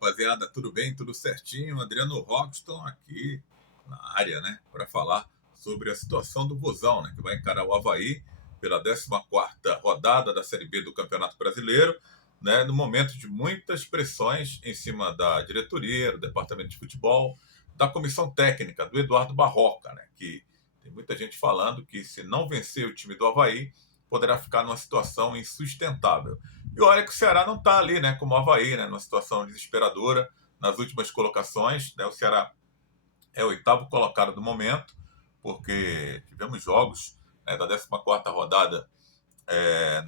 rapaziada, tudo bem? Tudo certinho? Adriano Roxton aqui na área, né? Para falar sobre a situação do Vozão, né? Que vai encarar o Avaí pela 14ª rodada da Série B do Campeonato Brasileiro, né? No momento de muitas pressões em cima da diretoria, do departamento de futebol, da comissão técnica, do Eduardo Barroca, né? Que tem muita gente falando que se não vencer o time do Avaí, poderá ficar numa situação insustentável. E olha que o Ceará não está ali, né, como o Avaí, né, numa situação desesperadora nas últimas colocações. Né, o Ceará é o oitavo colocado do momento, porque tivemos jogos, né, da 14ª rodada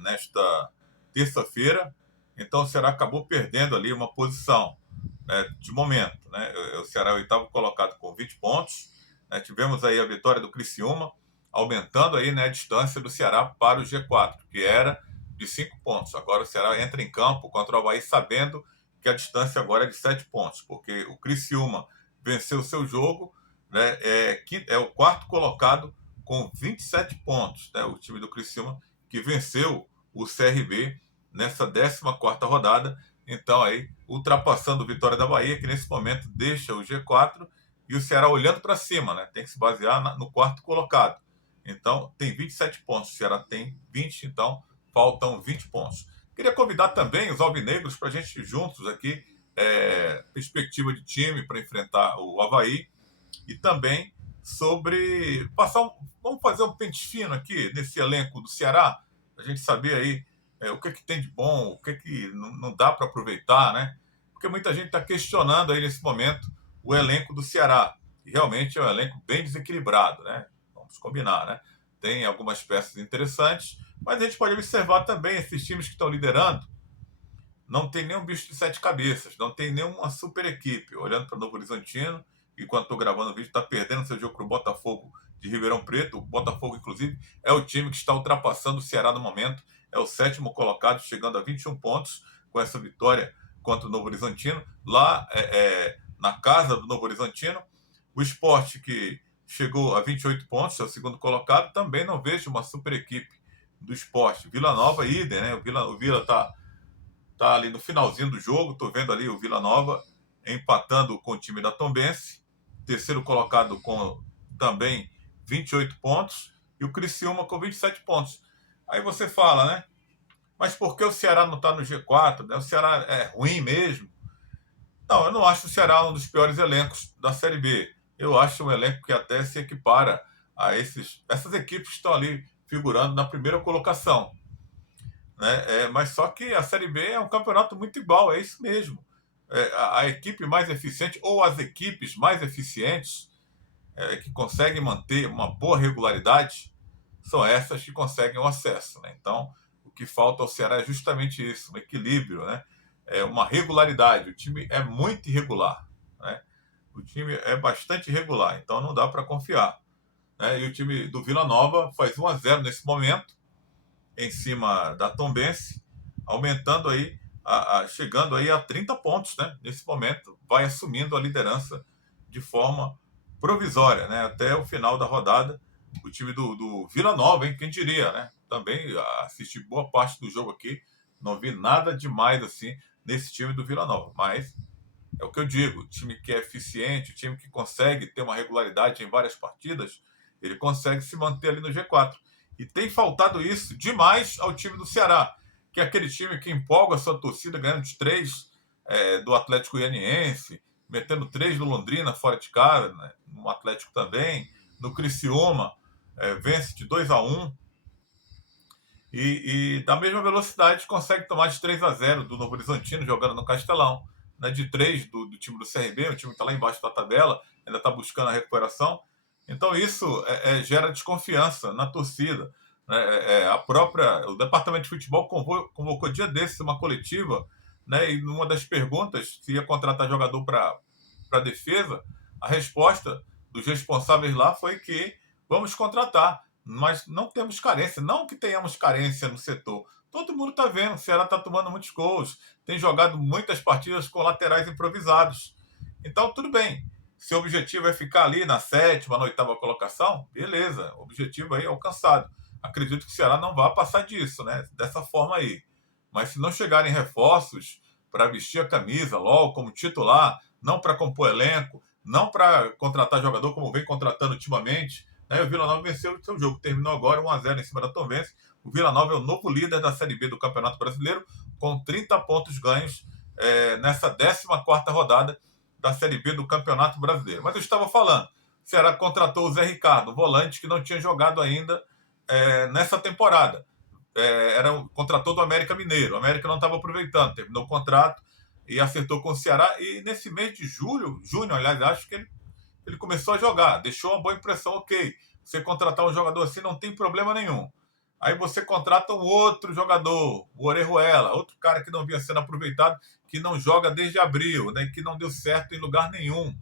nesta terça-feira. Então o Ceará acabou perdendo ali uma posição, né, de momento. Né, o Ceará é o oitavo colocado com 20 pontos. Né, tivemos aí a vitória do Criciúma, aumentando aí, né, a distância do Ceará para o G4, que era de 5 pontos. Agora o Ceará entra em campo contra o Avaí sabendo que a distância agora é de 7 pontos, porque o Criciúma venceu o seu jogo, né, é o quarto colocado com 27 pontos. Né, o time do Criciúma que venceu o CRB nessa 14ª rodada. Então aí, ultrapassando o Vitória da Bahia, que nesse momento deixa o G4, e o Ceará olhando para cima, né? Tem que se basear no quarto colocado. Então, tem 27 pontos, o Ceará tem 20, então faltam 20 pontos. Queria convidar também os alvinegros para a gente juntos aqui, perspectiva de time para enfrentar o Avaí, e também sobre vamos fazer um pente fino aqui nesse elenco do Ceará, para a gente saber aí o que é que tem de bom, o que é que não dá para aproveitar, né? Porque muita gente está questionando aí nesse momento o elenco do Ceará, e realmente é um elenco bem desequilibrado, né? Vamos combinar, né? Tem algumas peças interessantes, mas a gente pode observar também esses times que estão liderando, não tem nenhum bicho de sete cabeças, não tem nenhuma super equipe. Olhando para o Novo Horizontino, enquanto estou gravando o vídeo, está perdendo seu jogo para o Botafogo de Ribeirão Preto. O Botafogo, inclusive, é o time que está ultrapassando o Ceará no momento. É o sétimo colocado, chegando a 21 pontos com essa vitória contra o Novo Horizontino. Lá, na casa do Novo Horizontino, o Sport, que chegou a 28 pontos, é o segundo colocado. Também não vejo uma super equipe do Sport. Vila Nova, idem, né? O Vila está ali no finalzinho do jogo. Estou vendo ali o Vila Nova empatando com o time da Tombense. Terceiro colocado com também 28 pontos. E o Criciúma com 27 pontos. Aí você fala, né? Mas por que o Ceará não está no G4? Né? O Ceará é ruim mesmo? Não, eu não acho o Ceará um dos piores elencos da Série B. Eu acho um elenco que até se equipara a essas equipes que estão ali figurando na primeira colocação. Né? Mas só que a Série B é um campeonato muito igual, é isso mesmo. A equipe mais eficiente, ou as equipes mais eficientes, que conseguem manter uma boa regularidade, são essas que conseguem o acesso. Né? Então, o que falta ao Ceará é justamente isso, um equilíbrio, né? Uma regularidade. O time é muito irregular. Né? O time é bastante irregular, então não dá para confiar. Né? E o time do Vila Nova faz 1-0 nesse momento, em cima da Tombense, aumentando aí, chegando aí a 30 pontos, né? Nesse momento, vai assumindo a liderança de forma provisória, né? Até o final da rodada, o time do Vila Nova, hein? Quem diria, né? Também assisti boa parte do jogo aqui, não vi nada demais assim nesse time do Vila Nova, mas é o que eu digo, o time que é eficiente, o time que consegue ter uma regularidade em várias partidas, ele consegue se manter ali no G4. E tem faltado isso demais ao time do Ceará, que é aquele time que empolga a sua torcida, ganhando de 3 do Atlético Goianiense, metendo 3 do Londrina fora de casa, né, no Atlético também, no Criciúma, vence de 2-1, e da mesma velocidade consegue tomar de 3-0 do Novo Horizontino, jogando no Castelão, né, de 3 do time do CRB, o time que está lá embaixo da tabela, ainda está buscando a recuperação. Então isso gera desconfiança na torcida. Né? O departamento de futebol convocou dia desses uma coletiva, né, e numa das perguntas se ia contratar jogador para defesa, a resposta dos responsáveis lá foi que vamos contratar, mas não temos carência. Não que tenhamos carência no setor. Todo mundo está vendo, o Ceará está tomando muitos gols, tem jogado muitas partidas com laterais improvisados. Então, tudo bem. Se o objetivo é ficar ali na sétima, na oitava colocação, beleza, o objetivo aí é alcançado. Acredito que o Ceará não vai passar disso, né? Dessa forma aí. Mas se não chegarem reforços para vestir a camisa logo como titular, não para compor elenco, não para contratar jogador como vem contratando ultimamente. Né? O Vila Nova venceu o seu jogo, terminou agora 1-0 em cima da Tombense. O Vila Nova é o novo líder da Série B do Campeonato Brasileiro, com 30 pontos ganhos nessa 14ª rodada da Série B do Campeonato Brasileiro. Mas eu estava falando, o Ceará contratou o Zé Ricardo, volante que não tinha jogado ainda nessa temporada. Contratou do América Mineiro. O América não estava aproveitando, terminou o contrato e acertou com o Ceará. E nesse mês de junho, aliás, acho que ele começou a jogar, deixou uma boa impressão, ok. Você contratar um jogador assim não tem problema nenhum. Aí você contrata um outro jogador, o Orejuela, outro cara que não vinha sendo aproveitado, que não joga desde abril, né, que não deu certo em lugar nenhum.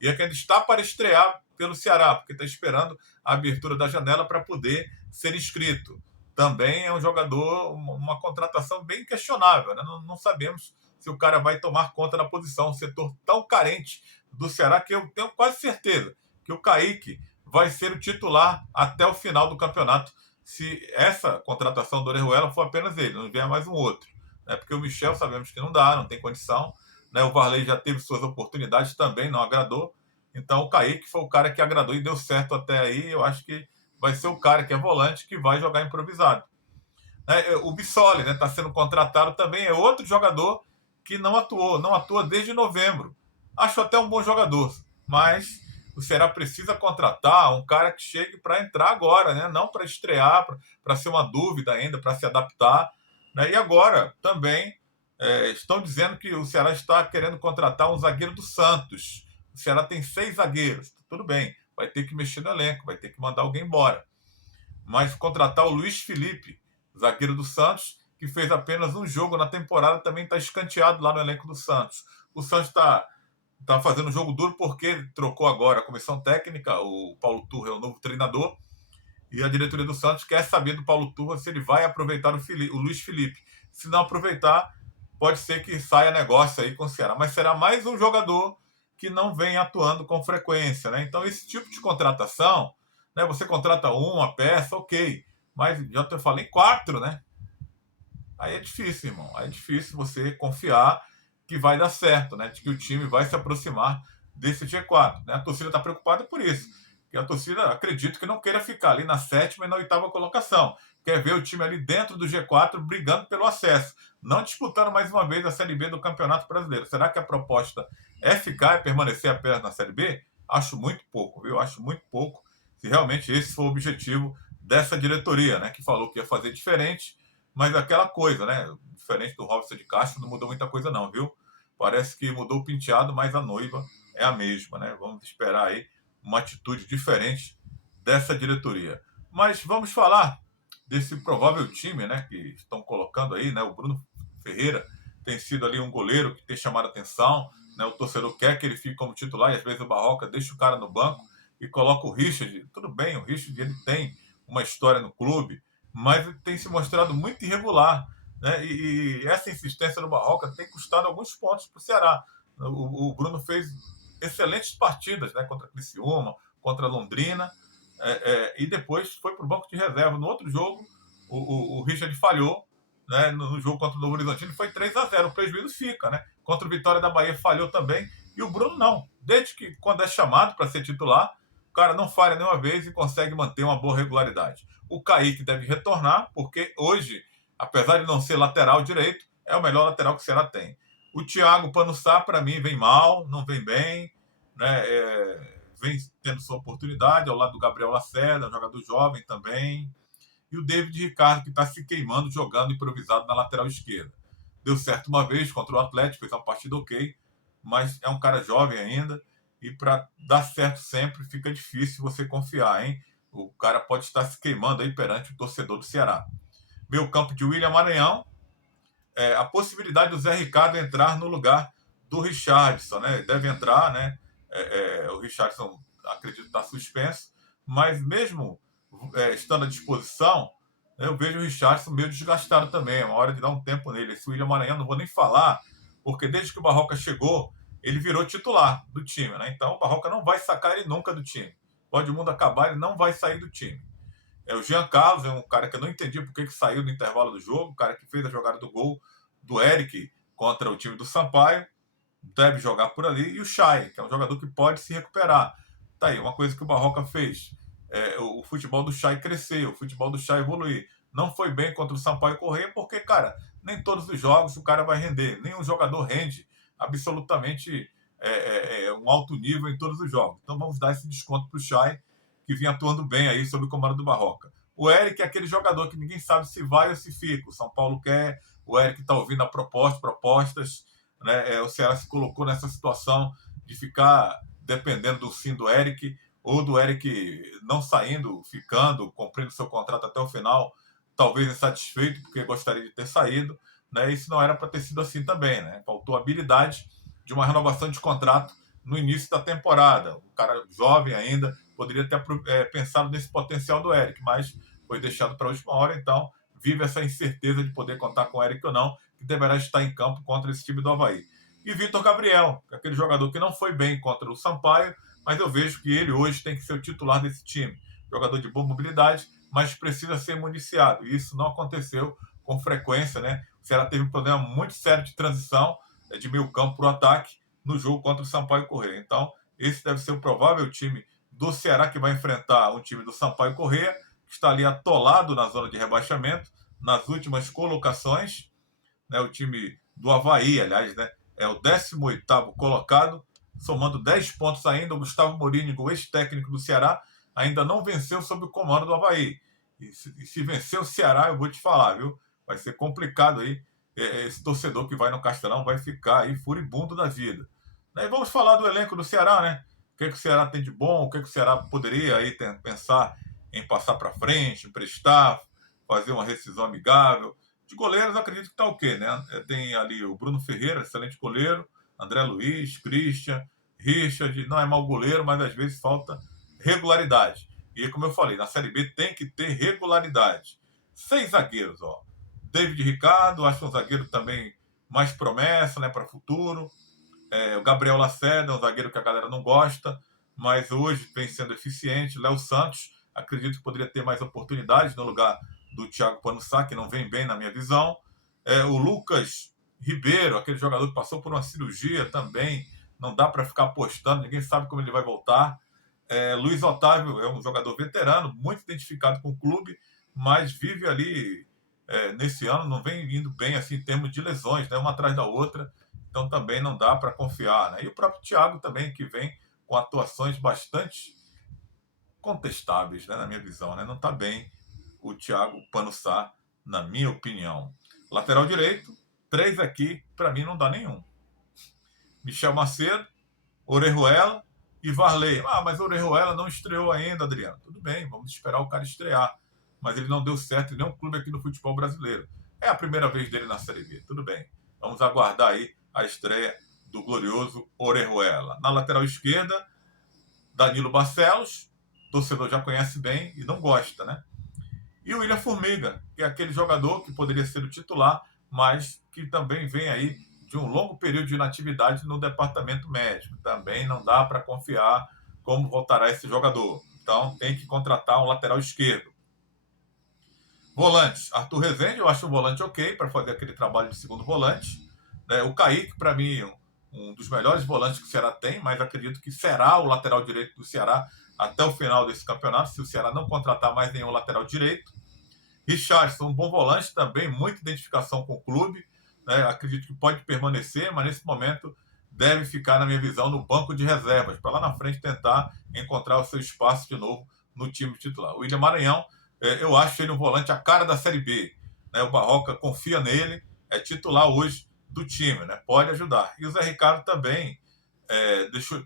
E é que ele está para estrear pelo Ceará, porque está esperando a abertura da janela para poder ser inscrito. Também é um jogador, uma contratação bem questionável. Né? Não sabemos se o cara vai tomar conta da posição. Um setor tão carente do Ceará que eu tenho quase certeza que o Kaique vai ser o titular até o final do campeonato, se essa contratação do Orejuela for apenas ele, não vier mais um outro. Né? Porque o Michel sabemos que não dá, não tem condição. Né? O Varley já teve suas oportunidades, também não agradou. Então o Kaique foi o cara que agradou e deu certo até aí. Eu acho que vai ser o cara que é volante que vai jogar improvisado. O Bissoli está sendo contratado também, é outro jogador que não atua desde novembro. Acho até um bom jogador, mas o Ceará precisa contratar um cara que chegue para entrar agora, né? Não para estrear, para ser uma dúvida ainda, para se adaptar. Né? E agora também estão dizendo que o Ceará está querendo contratar um zagueiro do Santos. O Ceará tem 6 zagueiros. Tudo bem, vai ter que mexer no elenco, vai ter que mandar alguém embora. Mas contratar o Luiz Felipe, zagueiro do Santos, que fez apenas um jogo na temporada, também está escanteado lá no elenco do Santos. O Santos está fazendo um jogo duro porque trocou agora a comissão técnica, o Paulo Turra é o novo treinador, e a diretoria do Santos quer saber do Paulo Turra se ele vai aproveitar o Luiz Felipe. Se não aproveitar, pode ser que saia negócio aí com o Ceará. Mas será mais um jogador que não vem atuando com frequência. Né? Então, esse tipo de contratação, né, você contrata uma peça, ok. Mas já te falei 4, né? Aí é difícil, irmão. Aí é difícil você confiar que vai dar certo, né? De que o time vai se aproximar desse G4. Né? A torcida está preocupada por isso. Porque a torcida, acredito que não queira ficar ali na 7ª e na 8ª colocação. Quer ver o time ali dentro do G4 brigando pelo acesso. Não disputando mais uma vez a Série B do Campeonato Brasileiro. Será que a proposta é ficar e permanecer apenas na Série B? Acho muito pouco, viu? Acho muito pouco. Se realmente esse for o objetivo dessa diretoria, né? Que falou que ia fazer diferente, mas aquela coisa, né? Diferente do Robson de Castro, não mudou muita coisa não, viu? Parece que mudou o penteado, mas a noiva é a mesma, né? Vamos esperar aí uma atitude diferente dessa diretoria. Mas vamos falar desse provável time, né? Que estão colocando aí, né? O Bruno Ferreira tem sido ali um goleiro que tem chamado a atenção, né? O torcedor quer que ele fique como titular e às vezes o Barroca deixa o cara no banco e coloca o Richard. Tudo bem, o Richard ele tem uma história no clube, mas ele tem se mostrado muito irregular. Né? E essa insistência do Barroca tem custado alguns pontos para o Ceará. O Bruno fez excelentes partidas, né? Contra a Criciúma, contra a Londrina, e depois foi para o banco de reserva. No outro jogo, o Richard falhou, né? No jogo contra o Novo Horizontino foi 3-0. O prejuízo fica. Né? Contra o Vitória da Bahia falhou também. E o Bruno não. Desde que quando é chamado para ser titular, o cara não falha nenhuma vez e consegue manter uma boa regularidade. O Kaique deve retornar, porque hoje, apesar de não ser lateral direito, é o melhor lateral que o Ceará tem. O Thiago Panussá, para mim, vem mal, não vem bem, né? Vem tendo sua oportunidade ao lado do Gabriel Lacerda, um jogador jovem também. E o David Ricardo, que está se queimando jogando improvisado na lateral esquerda. Deu certo uma vez contra o Atlético, fez uma partida ok, mas é um cara jovem ainda, e para dar certo sempre fica difícil você confiar, hein? O cara pode estar se queimando aí perante o torcedor do Ceará. Meio campo de William Maranhão, a possibilidade do Zé Ricardo entrar no lugar do Richardson, né? Deve entrar, né? O Richardson, acredito, está suspenso, mas mesmo estando à disposição, eu vejo o Richardson meio desgastado também. É uma hora de dar um tempo nele. Esse William Maranhão, não vou nem falar, porque desde que o Barroca chegou, ele virou titular do time. Né? Então, o Barroca não vai sacar ele nunca do time. Pode o mundo acabar, ele não vai sair do time. O Jean Carlos é um cara que eu não entendi porque que saiu no intervalo do jogo, o cara que fez a jogada do gol do Eric contra o time do Sampaio, deve jogar por ali, e o Chay, que é um jogador que pode se recuperar. Tá aí, uma coisa que o Barroca fez. O futebol do Chay cresceu, o futebol do Chay evoluir. Não foi bem contra o Sampaio Corrêa, porque, cara, nem todos os jogos o cara vai render. Nenhum jogador rende absolutamente um alto nível em todos os jogos. Então vamos dar esse desconto para o Chay, que vinha atuando bem aí sob o comando do Barroca. O Eric é aquele jogador que ninguém sabe se vai ou se fica. O São Paulo quer, o Eric está ouvindo propostas, né? O Ceará se colocou nessa situação de ficar dependendo do sim do Eric, ou do Eric não saindo, ficando, cumprindo seu contrato até o final, talvez insatisfeito, porque gostaria de ter saído. Né? Isso não era para ter sido assim também. Né? Faltou habilidade de uma renovação de contrato no início da temporada. Um cara jovem ainda poderia ter pensado nesse potencial do Eric, mas foi deixado para a última hora, então vive essa incerteza de poder contar com o Eric ou não, que deverá estar em campo contra esse time do Avaí. E Vitor Gabriel, aquele jogador que não foi bem contra o Sampaio, mas eu vejo que ele hoje tem que ser o titular desse time. Jogador de boa mobilidade, mas precisa ser municiado. E isso não aconteceu com frequência, né? O Ceará teve um problema muito sério de transição de meio campo para o ataque no jogo contra o Sampaio Corrêa. Então, esse deve ser o provável time do Ceará que vai enfrentar um time do Sampaio Corrêa, que está ali atolado na zona de rebaixamento, nas últimas colocações. Né? O time do Avaí, aliás, né? É o 18º colocado, somando 10 pontos ainda. O Gustavo Mourinho, o ex-técnico do Ceará, ainda não venceu sob o comando do Avaí. E se vencer o Ceará, eu vou te falar, viu? Vai ser complicado aí. Esse torcedor que vai no Castelão vai ficar aí furibundo da vida. E vamos falar do elenco do Ceará, né? O que o Ceará tem de bom, o que o Ceará poderia aí pensar em passar para frente, emprestar, fazer uma rescisão amigável. De goleiros, acredito que está o quê, né? Tem ali o Bruno Ferreira, excelente goleiro, André Luiz, Christian, Richard, não é mau goleiro, mas às vezes falta regularidade. E como eu falei, na Série B tem que ter regularidade. 6 zagueiros, ó. David Ricardo, acho que um zagueiro também mais promessa, né, para o futuro. O Gabriel Lacerda, um zagueiro que a galera não gosta, mas hoje vem sendo eficiente. Léo Santos, acredito que poderia ter mais oportunidades no lugar do Thiago Panussá, que não vem bem na minha visão. O Lucas Ribeiro, aquele jogador que passou por uma cirurgia também, não dá para ficar apostando, ninguém sabe como ele vai voltar. Luiz Otávio é um jogador veterano, muito identificado com o clube, mas vive ali, nesse ano, não vem indo bem assim, em termos de lesões, né, uma atrás da outra, então também não dá para confiar. Né? E o próprio Thiago também, que vem com atuações bastante contestáveis, né, na minha visão. Né? Não está bem o Thiago Panussá, na minha opinião. Lateral direito, 3 aqui, para mim não dá nenhum. Michel Macedo, Orejuela e Varley. Mas Orejuela não estreou ainda, Adriano. Tudo bem, vamos esperar o cara estrear. Mas ele não deu certo em nenhum clube aqui no futebol brasileiro. É a primeira vez dele na Série B. Tudo bem. Vamos aguardar aí a estreia do glorioso Orejuela. Na lateral esquerda, Danilo Barcelos. O torcedor já conhece bem e não gosta, né? E o William Formiga, que é aquele jogador que poderia ser o titular, mas que também vem aí de um longo período de inatividade no departamento médico. Também não dá para confiar como voltará esse jogador. Então tem que contratar um lateral esquerdo. Volantes, Arthur Rezende, eu acho o volante ok para fazer aquele trabalho de segundo volante. O Kaique, para mim, um dos melhores volantes que o Ceará tem, mas acredito que será o lateral direito do Ceará até o final desse campeonato, se o Ceará não contratar mais nenhum lateral direito. Richardson, um bom volante também, muita identificação com o clube. Acredito que pode permanecer, mas nesse momento deve ficar, na minha visão, no banco de reservas, para lá na frente tentar encontrar o seu espaço de novo no time titular. O William Maranhão, eu acho ele um volante a cara da Série B. O Barroca confia nele, é titular hoje do time, né? Pode ajudar. E o Zé Ricardo também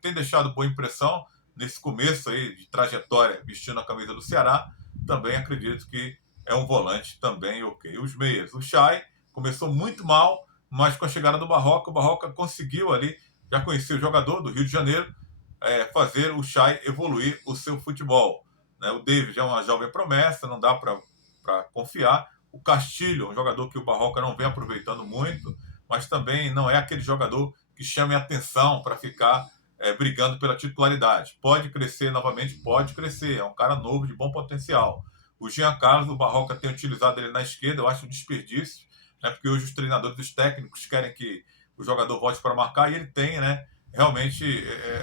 tem deixado boa impressão nesse começo aí de trajetória vestindo a camisa do Ceará. Também acredito que é um volante também ok. Os meias, o Chay começou muito mal, mas com a chegada do Barroca, o Barroca conseguiu ali, já conhecia o jogador do Rio de Janeiro, fazer o Chay evoluir o seu futebol. O David é uma jovem promessa, não dá para confiar. O Castilho, um jogador que o Barroca não vem aproveitando muito, mas também não é aquele jogador que chame atenção para ficar brigando pela titularidade. Pode crescer novamente, pode crescer, é um cara novo de bom potencial. O Jean Carlos, o Barroca tem utilizado ele na esquerda, eu acho um desperdício. né? Porque hoje os treinadores, os técnicos querem que o jogador volte para marcar e ele tem, né? Realmente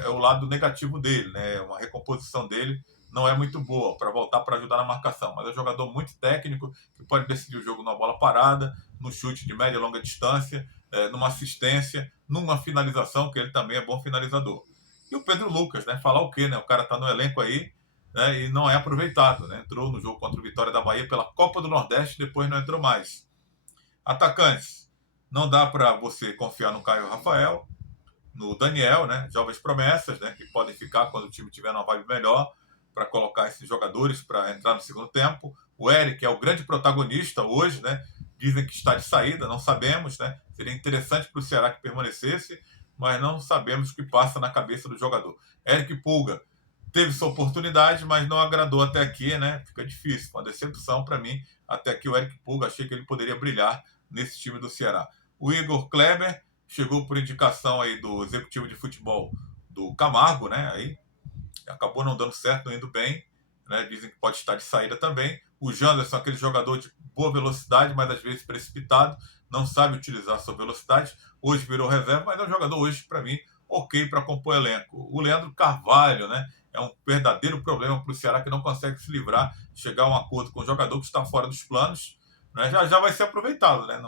é o lado negativo dele, né? Uma recomposição dele não é muito boa para voltar para ajudar na marcação, mas é um jogador muito técnico que pode decidir o jogo numa bola parada, no chute de média e longa distância, numa assistência, numa finalização, que ele também é bom finalizador. E o Pedro Lucas, né? Falar o quê, né? O cara tá no elenco aí, né? E não é aproveitado, né? Entrou no jogo contra o Vitória da Bahia pela Copa do Nordeste, depois não entrou mais. Atacantes, não dá para você confiar no Caio Rafael, no Daniel, né? Jovens promessas, né? Que podem ficar quando o time tiver uma vibe melhor para colocar esses jogadores para entrar no segundo tempo. O Eric é o grande protagonista hoje, né? Dizem que está de saída, não sabemos, né? Seria interessante para o Ceará que permanecesse, mas não sabemos o que passa na cabeça do jogador. Eric Pulga teve sua oportunidade, mas não agradou até aqui, né? Fica difícil, uma decepção para mim. Até aqui o Eric Pulga, achei que ele poderia brilhar nesse time do Ceará. O Igor Kleber chegou por indicação aí do executivo de futebol do Camargo, né? Aí acabou não dando certo, não indo bem, né? Dizem que pode estar de saída também. O Janderson, aquele jogador de boa velocidade, mas às vezes precipitado, não sabe utilizar a sua velocidade. Hoje virou reserva, mas é um jogador hoje, para mim, ok para compor elenco. O Leandro Carvalho, né? É um verdadeiro problema para o Ceará, que não consegue se livrar, chegar a um acordo com o jogador que está fora dos planos, né? Já vai ser aproveitado, né?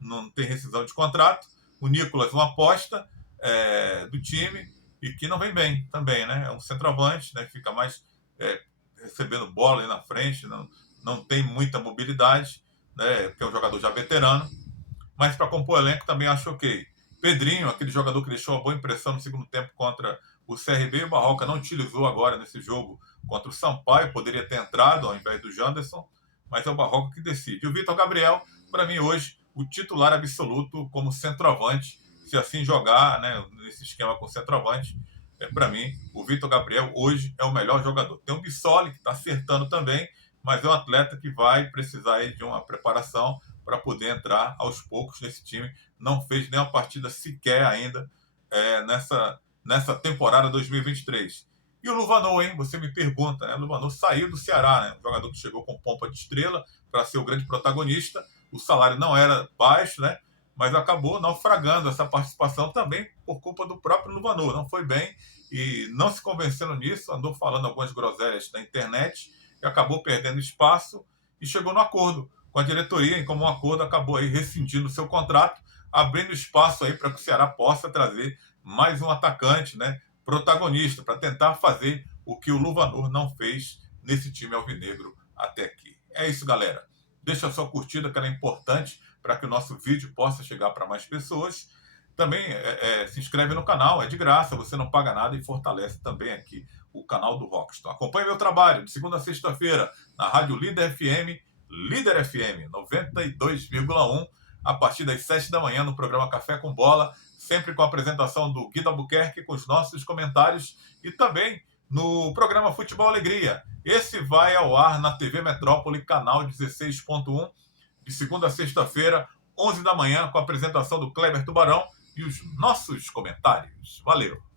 Não tem rescisão de contrato. O Nicolas, uma aposta do time, e que não vem bem também, né? É um centroavante, né? Fica mais recebendo bola aí na frente, não tem muita mobilidade, né? Porque é um jogador já veterano, mas para compor elenco também acho ok. Pedrinho, aquele jogador que deixou uma boa impressão no segundo tempo contra o CRB, e o Barroca não utilizou agora nesse jogo contra o Sampaio, poderia ter entrado ao invés do Janderson, mas é o Barroca que decide. E o Vitor Gabriel, para mim hoje, o titular absoluto como centroavante, se assim jogar, né, nesse esquema com centroavante, para mim, o Vitor Gabriel hoje é o melhor jogador. Tem o Bissoli, que está acertando também, mas é um atleta que vai precisar aí de uma preparação para poder entrar aos poucos nesse time. Não fez nenhuma partida sequer ainda nessa temporada 2023. E o Luvanor, hein? Você me pergunta, né? O Luvanor saiu do Ceará, né? Um jogador que chegou com pompa de estrela para ser o grande protagonista. O salário não era baixo, né? Mas acabou naufragando essa participação também por culpa do próprio Luvanor. Não foi bem e não se convencendo nisso, andou falando algumas groselhas na internet e acabou perdendo espaço e chegou no acordo com a diretoria. Em comum acordo, acabou aí rescindindo o seu contrato, abrindo espaço aí para que o Ceará possa trazer mais um atacante, né, protagonista, para tentar fazer o que o Luvanor não fez nesse time alvinegro até aqui. É isso, galera. Deixa a sua curtida, que ela é importante para que o nosso vídeo possa chegar para mais pessoas. Também se inscreve no canal, é de graça, você não paga nada e fortalece também aqui o canal do Rockston. Acompanhe meu trabalho de segunda a sexta-feira na Rádio Líder FM 92,1, a partir das 7 da manhã no programa Café com Bola, sempre com a apresentação do Guido Albuquerque, com os nossos comentários, e também no programa Futebol Alegria. Esse vai ao ar na TV Metrópole, canal 16.1, de segunda a sexta-feira, 11 da manhã, com a apresentação do Kleber Tubarão e os nossos comentários. Valeu!